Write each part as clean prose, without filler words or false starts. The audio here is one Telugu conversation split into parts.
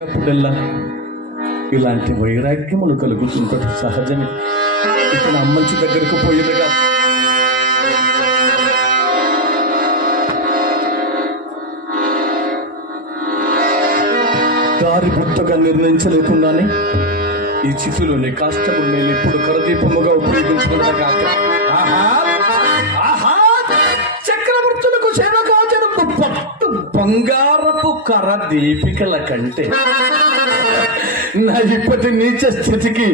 అప్పుడల్లా ఇలాంటి వైరాగ్యములు కలుగుతుంటది సహజమే. ఇక్కడ అమ్మంచి దగ్గరకు పోయేదిగా దారి గుర్తుగా నిర్ణయించలేకుండానే ఈ చితిలోని కాష్టము నేను ఇప్పుడు కరదీపముగా ఉపయోగించుకున్నగాక. చక్రవర్తులకు సేవకాచనకు పట్టు బంగారపు కర దీపికల కంటే నా ఇప్పటి నీచ స్థితికి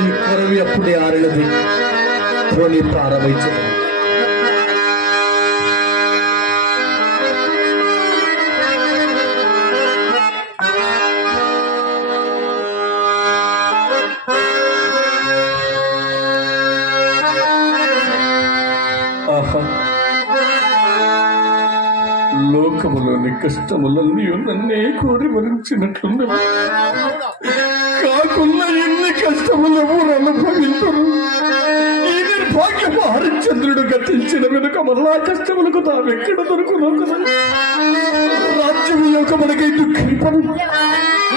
ఈ కొరవి అప్పుడే ఆరినది ధ్వని ప్రారంభించదు. ఆహా, లోకములోని కష్టములన్నీ నన్నే కోరి వరించినట్లున్నవి. కాకున్న ఎన్ని కష్టములు ఎవరు అనుభవించరు. ఈ నిర్భాగ్యము హరిశ్చంద్రుడు గతించిన వెనుక మళ్ళా కష్టములకు తావెక్కడ దొరుకును కదా. రాజ్యం యోగములకై దుఃఖింపను,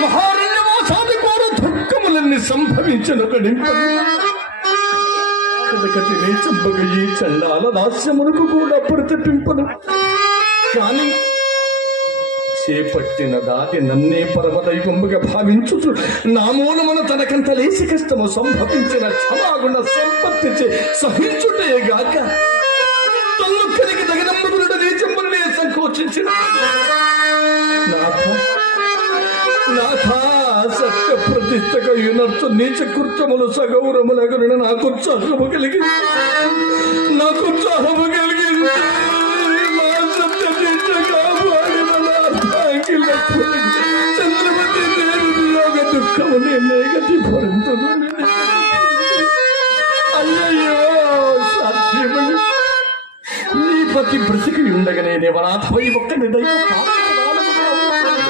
మహారణ్యవాసాది కోరు దుఃఖములన్నీ సంభవించను గడింపను. కదకటి నే చంపగ ఈ చండాల దాస్యములకు కూడా ప్రతిపింపను. కానీ చేపట్టిన దాటి నన్నే పరమదైవముగా భావించుచు నా మూలమున తనకంత లేసి కష్టము సంభవించిన క్షమాగుణ సంపత్తి సహించుటేగాక తొల్లొక్కరికి తగినమ్మగురుడు నీ చెంబులనే సంకోచించిన సత్య ప్రతిష్టక యునర్చు నీచ కృత్యములు సగౌరములగున నాకు ఉత్సాహము కలిగి చంద్రమతి దేవి యోగ దుఃఖము నేగతి భరించదు. అయ్యయ్యో సాధ్యమని నీ పతి బ్రతికి ఉండగానే దేవనాథ ఒక్క నిదయ